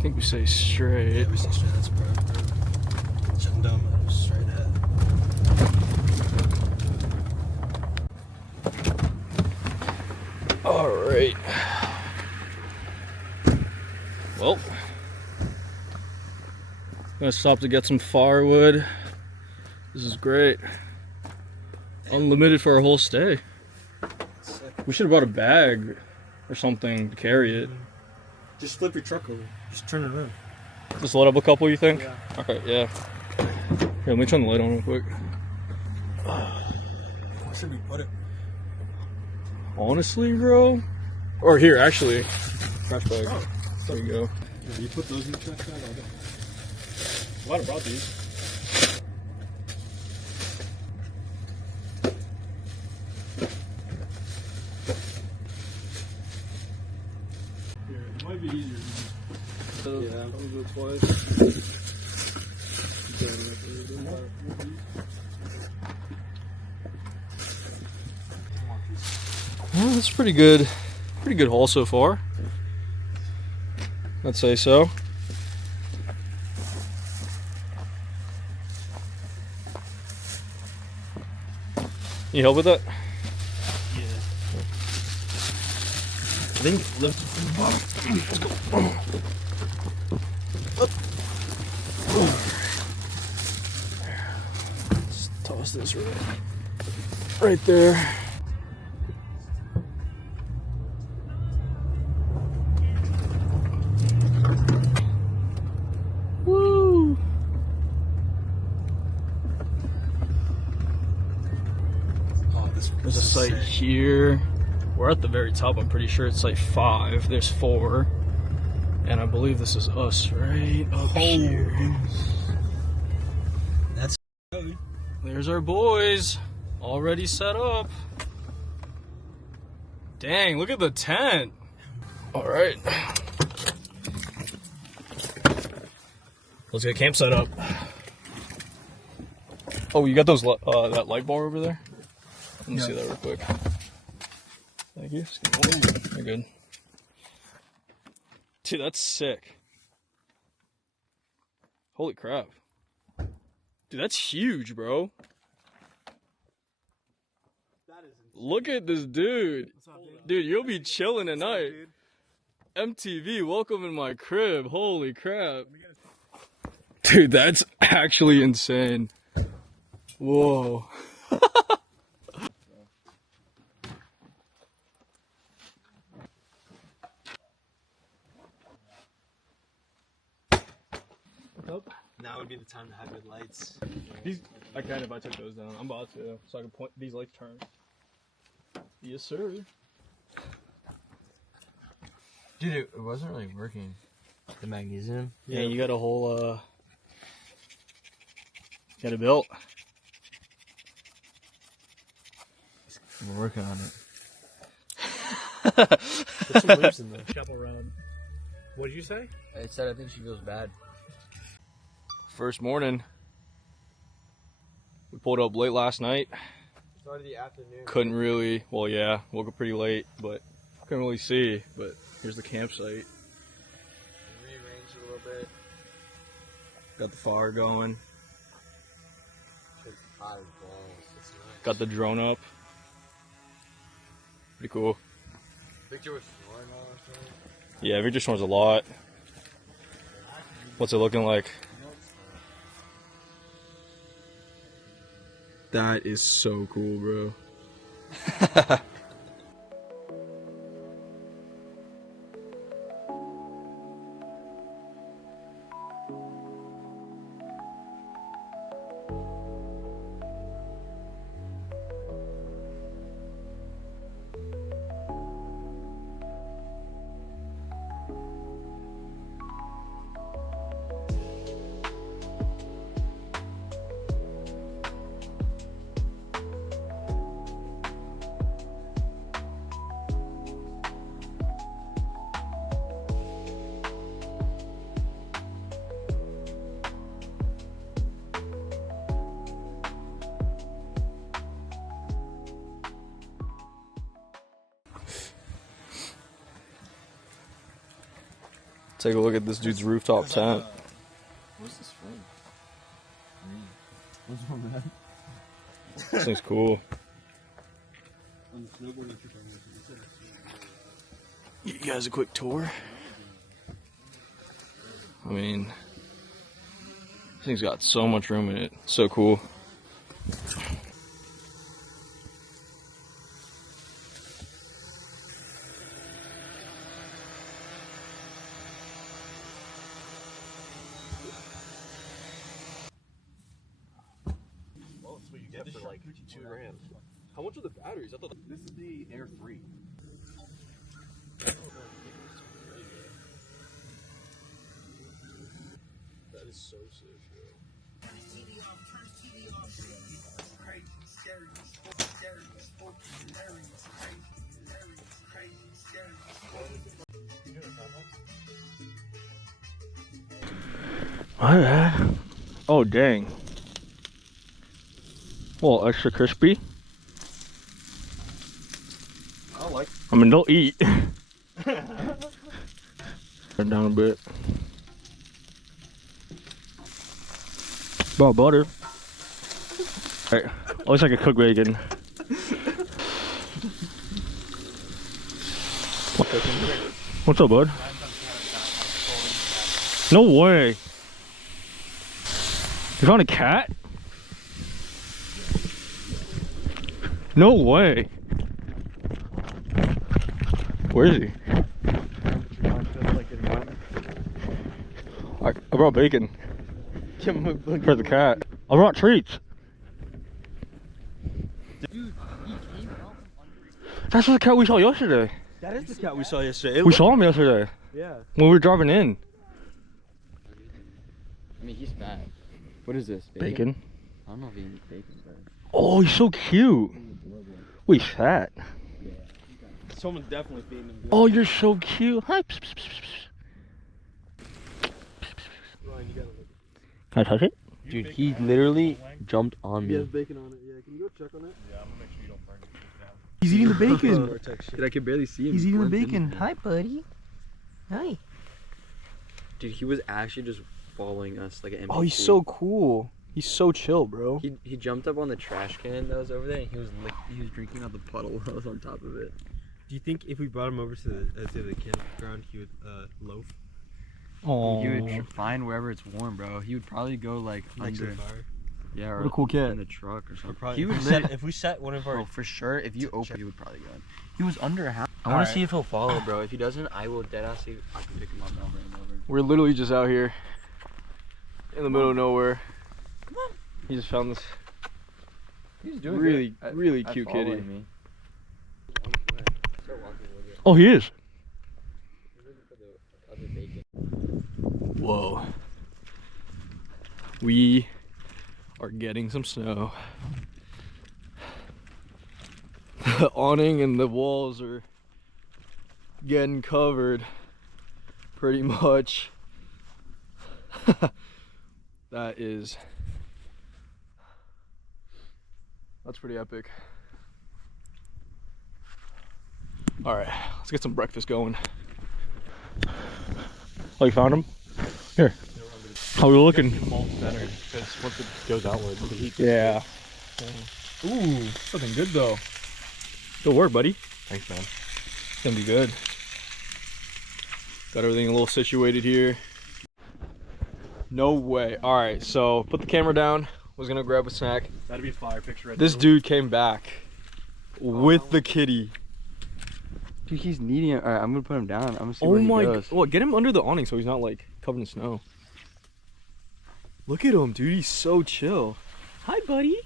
think we say straight. Yeah, we say straight. That's perfect. Shenandoah, straight ahead. All right. Well, gonna stop to get some firewood. This is great. Unlimited for our whole stay. Sick. We should have brought a bag or something to carry it. Just flip your truck over. Just turn it around. Just load up a couple, you think? Yeah. Okay, yeah. Here, let me turn the light on real quick. Where should we put it? Honestly, bro? Or here, actually. Trash bag. Oh, There you go. yeah, you put those in the trash bag? Well, I brought these. Here, it might be easier. Yeah. I'll do it twice. Well, that's pretty good. Pretty good haul so far. I'd say so. You help with that? Yeah. I think lift it from the bottom. Let's go. Let's toss this right there. Woo! Oh, There's a site here. We're at the very top. I'm pretty sure it's site 5. There's 4. And I believe this is us right up here. That's There's our boys. Already set up. Dang, look at the tent. Alright. Let's get camp set up. Oh, you got those that light bar over there? Let me see that real quick. Thank you. You're good. Dude, that's sick. Holy crap. Dude, that's huge, bro. Look at this dude. Dude, you'll be chilling tonight. MTV, welcome in my crib. Holy crap. Dude, that's actually insane. Whoa. now would be the time to have good lights. I can if I took those down. I'm about to, so I can point these lights turn. Yes, sir. Dude, it wasn't really working. The magnesium. Yeah, you got a whole got it built. We're working on it. Put some leaves in there. Couple around. What did you say? I said I think she feels bad. First morning. We pulled up late last night. Started the afternoon. Couldn't really, well, yeah, woke up pretty late, but couldn't really see. But here's the campsite. Rearranged a little bit. Got the fire going. It's hot as balls. It's nice. Got the drone up. Pretty cool. Victor was snoring all the time. Yeah, Victor snores a lot. What's it looking like? That is so cool, bro. Take a look at this dude's rooftop tent. What's this from? What's from that? This thing's cool. You guys a quick tour? I mean, this thing's got so much room in it. So cool. What you get for like $2 grand. How much are the batteries? I thought this is the Air 3. That is so sick, bro. What? Oh dang. Well, extra crispy. I like. I mean, don't eat. Turn down a bit. About butter. Alright, looks like a cooked bacon. What's up, bud? No way. You found a cat? No way. Where is he? I brought bacon for the cat. I brought treats. That's the cat we saw yesterday. That is the cat we saw yesterday. We saw him yesterday. Yeah. When we were driving in. I mean, he's fat. What is this? Bacon. I don't know if he eats bacon, but. Oh, he's so cute. Wait, he's fat. Someone's definitely feeding him. Oh, you're so cute. Hi. Psst, psst, psst, psst. Ryan, you gotta look. Can I touch it? Dude, he literally jumped on He has me. bacon on it. Yeah, can you go check on it? Yeah, I'm gonna make sure you don't burn it down. He's eating the bacon. Dude, I could barely see him. He's eating the Blends in. bacon. Hi, buddy. Hi. Dude, he was actually just following us like an NPC. Oh, he's so cool. He's so chill, bro. He jumped up on the trash can that was over there, and he was drinking out the puddle that was on top of it. Do you think if we brought him over to the campground, he would loaf Oh, He would find wherever it's warm, bro. He would probably go like next to under, the fire? yeah, or What a cool cat. in the truck or something. Probably, He would if we set one of our. Bro, for sure. If you open, he would probably go in. He was under a house. I All want right. to see if he'll follow, bro. If he doesn't, I will deadass see if I can pick him up and I'll bring him over. we're literally just out here in the middle of nowhere. Come on. He just found this He's really cute kitty. Me. Oh, he is. Whoa. We are getting some snow. The awning and the walls are getting covered pretty much. That's pretty epic. All right, let's get some breakfast going. Oh, you found him? Here. How we looking? Better because once it goes outward, the heat. Yeah. Ooh, looking good though. Good work, buddy. Thanks, man. It's gonna be good. Got everything a little situated here. No way. All right, so put the camera down. Was gonna grab a snack. That'd be a fire picture. This dude came back with the kitty. Dude, he's needing it. All right, I'm gonna put him down. I'm gonna see Oh where he my! goes. What? Get him under the awning so he's not like covered in snow. Look at him, dude. He's so chill. Hi, buddy.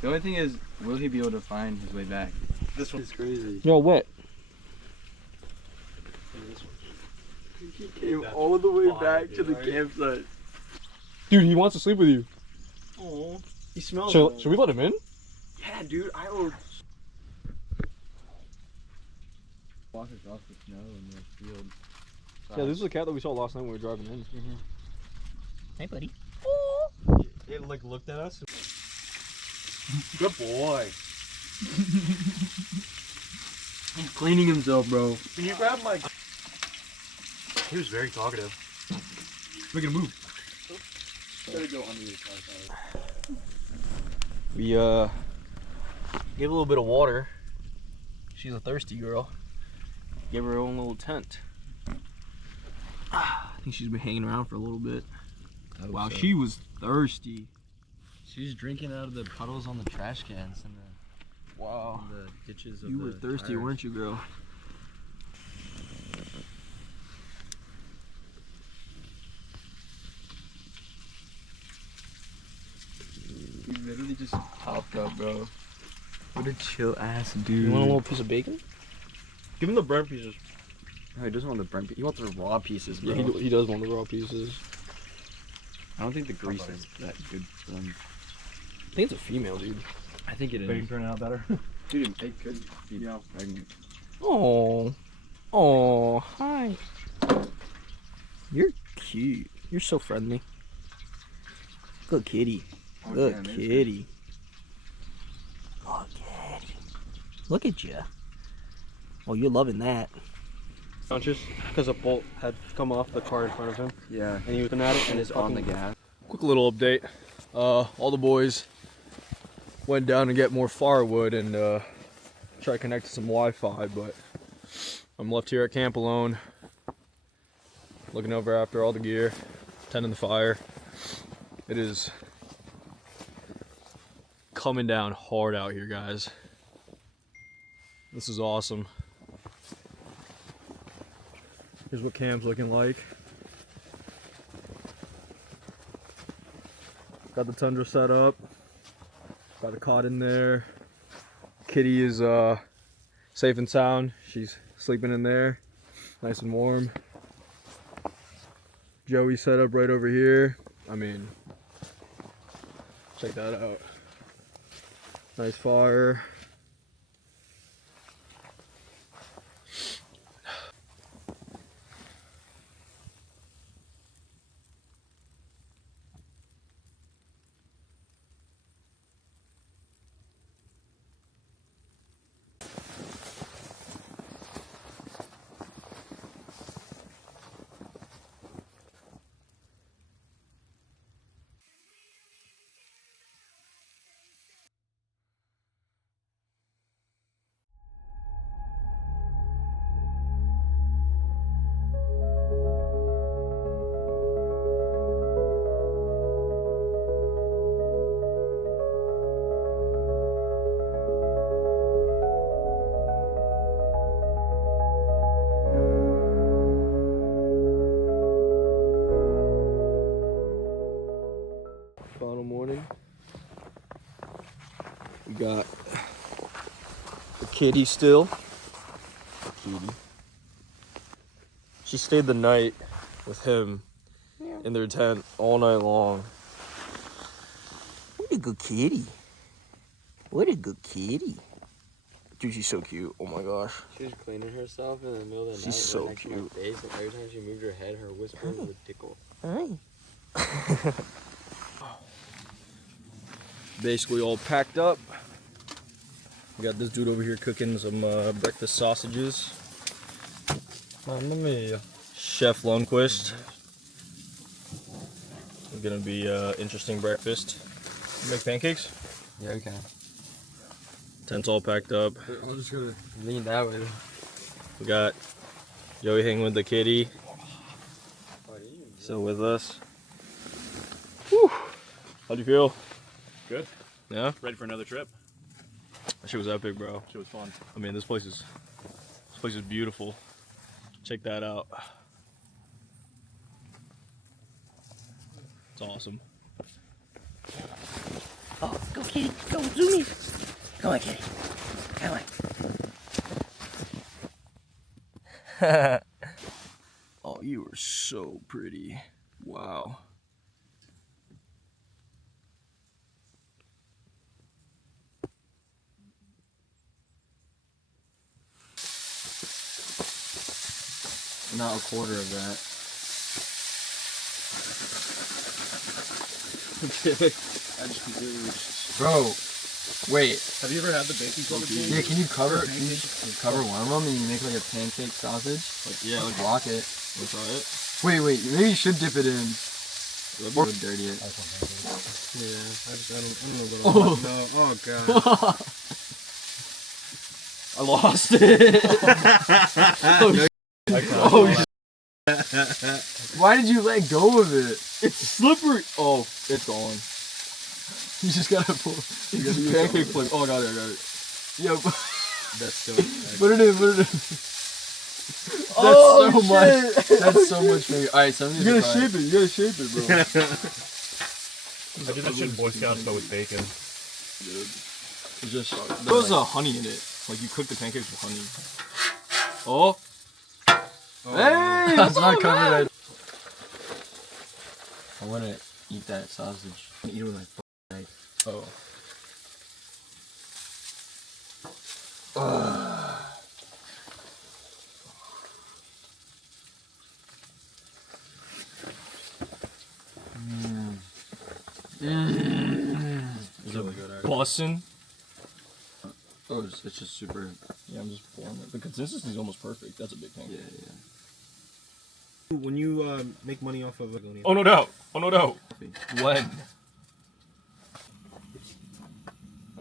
The only thing is, will he be able to find his way back? This one's crazy. Yo, wet. He came all the way back to the campsite. Dude, he wants to sleep with you. Oh, he smells. Should we let him in? Yeah, dude. I will. Walk across the snow in the field. Yeah, this is the cat that we saw last night when we were driving in. Hey, buddy. It like looked at us. Good boy. He's cleaning himself, bro. Can you grab my? He was very talkative. Making a move. Gotta go under your car. We gave a little bit of water. She's a thirsty girl. Gave her own little tent. I think she's been hanging around for a little bit. Wow, so. She was thirsty. She's drinking out of the puddles on the trash cans and wow. the ditches of you were thirsty, tires. weren't you, girl? He literally just popped up, bro. What a chill ass dude. You want a little piece of bacon? Give him the burnt pieces. No, he doesn't want the burnt pieces. He wants the raw pieces, bro. Yeah, he does want the raw pieces. I don't think the grease is that good for them. I think it's a female, dude. I think it is. Bacon turning out better. Dude, it could be pregnant. Oh. Oh, hi. You're cute. You're so friendly. Good kitty. Good kitty. Good kitty. Look at you. Oh, you're loving that. Conscious because a bolt had come off the car in front of him. Yeah. And he was at it And it's on the gas. Quick little update. All the boys went down to get more firewood and try to connect to some Wi-Fi, but I'm left here at camp alone, looking over after all the gear, tending the fire. It is coming down hard out here, guys. This is awesome. Here's what camp's looking like. Got the tundra set up. Got a cot in there. Kitty is safe and sound. She's sleeping in there, nice and warm. Joey set up right over here. I mean, check that out. Nice fire. Final morning. We got the kitty still. Kitty. She stayed the night with him in their tent all night long. What a good kitty. What a good kitty. Dude, she's so cute. Oh my gosh. She was cleaning herself in the middle of the night. She's so right next to my cute. face, and every time she moved her head, her whisper would tickle. Hi. Basically all packed up. We got this dude over here cooking some breakfast sausages. Mamma mia. Chef Lundquist. It's gonna be interesting breakfast. You make pancakes? Yeah, okay. Tent's all packed up. I'm just gonna lean that way. We got Joey hanging with the kitty. Still with us. Whew. How'd you feel? Good. Yeah? Ready for another trip. That shit was epic, bro. Shit was fun. I mean, this place is beautiful. Check that out. It's awesome. Oh, go kitty, go zoomies. Come on, kitty. Come on. Oh, you are so pretty. Wow. Not a quarter of that. I just completely Bro, Wait. Have you ever had the bacon covered beans? Yeah, can you cover one of them and you make like a pancake sausage? Like, yeah, like Block it. wanna try it? Wait, maybe you should dip it in. Or dirty it. Yeah, I don't know what Oh. No, oh god. I lost it. Oh, why did you let go of it? It's slippery. Oh, it's gone. You just gotta pull. You gotta use pancake flip. Oh, I got it. Yo, That's so put it in. That's so much. That's so much for you. Alright, so you gotta shape it. You gotta shape it, bro. I did that shit in Boy Scouts, but with bacon. Just there's honey in it. Like you cook the pancakes with honey. Oh. Hey, that's not covered. I want to eat that sausage. I eat it with my knife. Oh. Is it bussin'? Oh, it's just super. Yeah, I'm just pouring it. The consistency is almost perfect. That's a big thing. Yeah. When you make money off of Oh no doubt. When?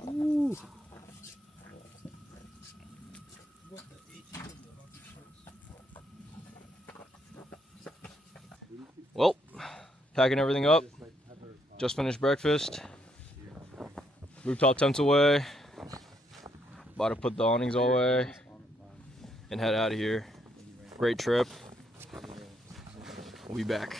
Ooh. Well, packing everything up. Just finished breakfast. Rooftop tents away. About to put the awnings all away and head out of here. Great trip. We'll be back.